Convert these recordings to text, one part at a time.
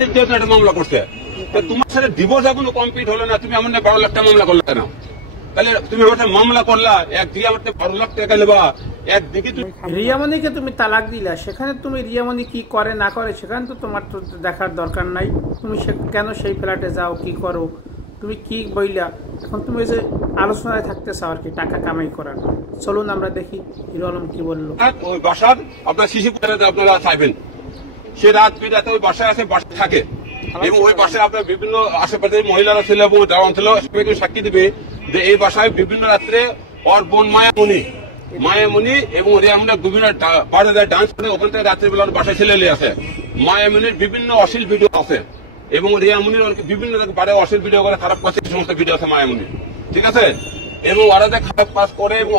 যেহেতু একটা মামলা করছে, তোমার সাথে ডিভোর্স এখনো কমপ্লিট হলো না, তুমি আমার 12 লাখ টাকা মামলা করলে কেন? তাহলে তুমি আমার মামলা করলা, একদিকে আমার 12 লাখ টাকা নেবা, একদিকে রিয়ামণিকে তুমি তালাক দিলা, সেখানে তুমি রিয়ামণি কি করে না করে সেখানে তো তোমার তো দেখার দরকার নাই। তুমি কেন সেই ফ্ল্যাটে যাও, কি করো, তুমি কি বইলা? এখন তুমি যে আলোচনায় থাকতে চাও আর কি, টাকা কামাই করার। চলুন আমরা দেখি হিরো আলম কি বললো। ওই বাসার আপনার শিশু আপনারা চাইবেন, সে রাত বিরাতে ওই বাসায় আছে, বাসায় থাকে, এবং ওই বাসায় আপনার বিভিন্ন আশেপাশের মহিলারা ছিল এবং দেওয়ান ছিল, সাক্ষী দিবে যে এই বাসায় বিভিন্ন রাত্রে ওর বোন মায়ামণি এবং রিয়ামণি বিভিন্ন ডান্স করে, ওখান থেকে রাত্রিবেলা বাসায় ছেলে আছে। মায়ামণির বিভিন্ন অশ্লীল ভিডিও আছে এবং রিয়ামণির বিভিন্ন বারে অশ্লীল ভিডিও করে, খারাপ কাজ সমস্ত ভিডিও আছে মায়ামণির, ঠিক আছে। এবং ওরা যে খারাপ কাজ করে, এবং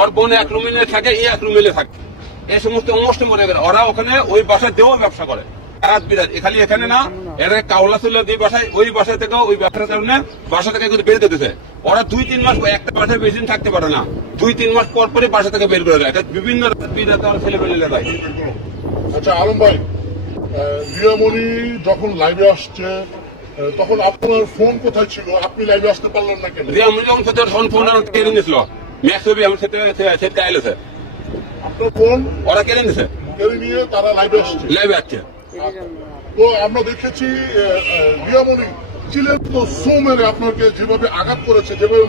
ওর বোন এক রুমে থাকে, এক রুমে থাকে, এই সমস্ত অনুষ্ঠান করে ওরা ওখানে ওই বাসায় দেওয়া ব্যবসা করে রাত বিরাত। খালি এখানে না, এরা কাউলা ছিল দুই বাসায়, ওই বাসা থেকে ওই ব্যবসার কারণে বাসা থেকে বের করে দিতেছে। ওরা 2-3 মাস একটা বাসায় বেশি দিন থাকতে পারে না, 2-3 মাস পর পরে বাসা থেকে বের করে দেয়। বিভিন্ন রাত বিরাতে ওরা ছেলে পেলে দেয়। আচ্ছা আলম ভাই, রিয়ামণি যখন লাইভে আসছে তখন আপনার ফোন কোথায় ছিল? আপনি লাইভে আসতে পারলেন না কেন? রিয়ামণি যখন ফোন কেড়ে নিয়েছিল, মেয়ে ছবি আমার সেটা আইলেছে, আপনার ফোন ওরা কেড়ে নিয়েছে, কেড়ে নিয়ে তারা লাইভে আসছে। তো আমরা দেখেছি রিয়ামণি ছিলেন তো সো মেরে আপনাকে যেভাবে আঘাত করেছে, যেভাবে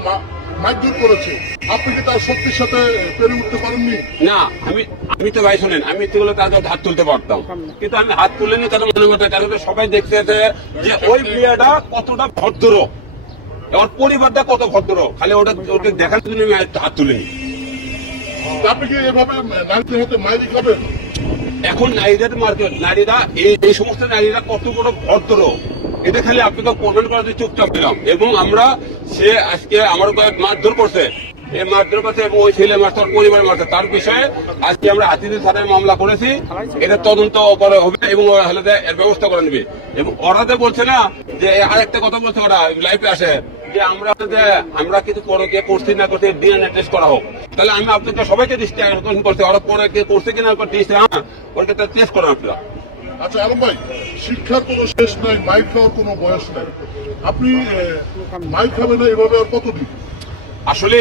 মারধর করেছে, আপনি কি তার শক্তির সাথে পেরে উঠতে পারেননি? না, আমি তো ভাই শোনেন, আমি ইচ্ছেগুলো তাদের হাত তুলতে পারতাম, কিন্তু আমি হাত তুলিনি। তাদের মনে করতে, কারণ সবাই দেখতে যে ওই মেয়েটা কতটা ভদ্র, ওর পরিবারটা কত ভদ্র, খালি ওটা দেখার জন্য আমি হাত তুলিনি। আপনি কি এভাবে নারীদের হাতে মাইরি খাবেন? এখন নারীদের মার্কেট, নারীরা এই সমস্ত নারীরা কত বড় ভদ্র, এটা খালি আপনাকে প্রমাণ করার জন্য চুপচাপ দিলাম। এবং আমরা সে আজকে আমার মারধর করছে, এই মারধর করছে এবং ওই ছেলে মারছে, পরিবার মারছে, তার বিষয়ে আজকে আমরা হাতিদের থানায় মামলা করেছি। এটা তদন্ত করা হবে এবং এর ব্যবস্থা করে নেবে। এবং ওরা তো বলছে না যে আরেকটা কথা বলছে, ওরা লাইফে আসে যে আমরা কিছু পরকে করছি না করছি, ডিএনএ টেস্ট করা হোক। তাহলে আমি আপনাকে সবাইকে ডিস্ট্রিক্ট করছি, ওরা পরে করছে কিনা ওরকে টেস্ট করা আপনারা। আচ্ছা আলম ভাই, শিক্ষার কোনো শেষ নাই, মাইক খাওয়ার কোনো বয়স নাই, আপনি মাইক খাবেন না এভাবে আর কতদিন? আসলে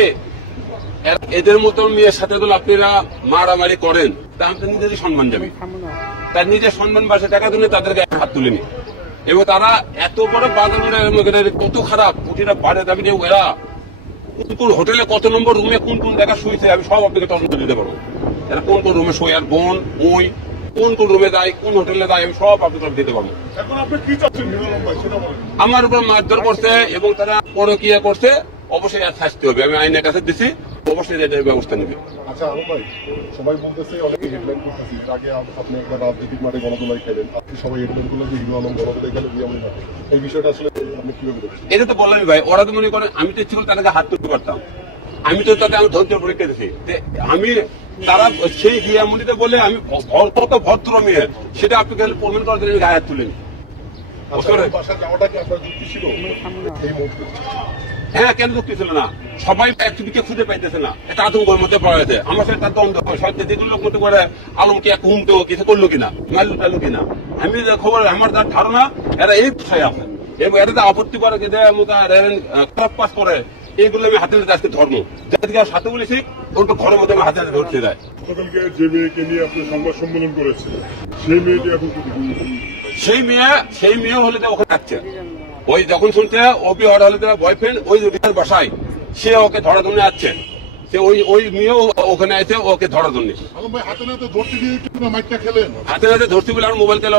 এদের মতো মেয়ের সাথে আপনারা মারামারি করেন, তা আমি নিজেরই সম্মান যাবে, তার নিজের সম্মান বাসে টাকা তুলে তাদেরকে হাত তুলিনি। এবং তারা এত বড় বাজার কত খারাপ, প্রতিটা বাড়ে দাবি যে এরা কোন হোটেলে কত নম্বর রুমে কোন জায়গা শুয়েছে, আমি সব আপনাকে তদন্ত দিতে পারবো। এরা কোন রুমে শোয়, আর বোন ওই কোন রুমে যায়, কোন হোটেলে যায়, আমি সব আপনাকে দিতে পারবো। এখন আপনি কি চাচ্ছেন সেটা বলেন। আমার উপর মারধর করছে এবং তারা পরকীয়া করছে, অবশ্যই আর শাস্তি হবে। আমি আইনের কাছে দিচ্ছি, অবশ্যই এটার ব্যবস্থা নেবে। আচ্ছা আলম ভাই, সবাই বলতেছে, অনেকে হেডলাইন করতেছে, এর আগে আপনি একবার রাজনীতির মাঠে গণদোলাই খেলেন, আপনি সবাই হেডলাইন করলেন যে হিরো আলম গণদোলাই খেলেন রিয়ামণি মাঠে, এই বিষয়টা আসলে আপনি কিভাবে দেখছেন? এটা তো বললামই ভাই, ওরা তো মনে করেন আমি তো ইচ্ছে করে তাদেরকে হাত তুলতে পারতাম, আমি তো তাদের আমি ধৈর্য পরীক্ষা দিচ্ছি। আমি তারা সেই রিয়ামণিতে বলে আমি কত ভদ্র মেয়ে, সেটা আপনি প্রমাণ করার জন্য গায়ে হাত তুলেনি। বাসায় যাওয়াটা কি আপনার যুক্তি ছিল এই মুহূর্তে? হ্যাঁ, কেন যুক্তি ছিল না? সবাই একদিকে খুঁজে পাইতেছে না, এটা আতঙ্কের মধ্যে পড়া গেছে। আমার সাথে তার দ্বন্দ্ব হয়, সব যেগুলো লোক মতো করে আলমকে এক হুমটো কিছু করলো কিনা, মারলো টারলো কিনা, আমি যে খবর আমার যার ধারণা এরা এই বিষয়ে আছে এবং এটাতে আপত্তি করে যে খারাপ কাজ করে, এইগুলো আমি হাতে নিতে আজকে ধর্ম যাদেরকে সাথে বলেছি ওটা ঘরের মধ্যে আমি হাতে ধরতে যায়। যে মেয়েকে নিয়ে আপনি সংবাদ সম্মেলন করেছেন, সেই মেয়েটি এখন সেই মেয়ে হলে ওখানে থাকছে, ওই যখন শুনছে ওপি অর্ডার হলে বয়ফ্রেন্ড ওই বাসায়, সে ওকে ধরার জন্য আসছে, সে ওই মেয়েও ওখানে আছে ওকে ধরার জন্য। হাতে নাতে ধরতে গিয়ে মাইকটা খেলেন? হাতে নাতে ধরছি বলে আমার মোবাইল খেলে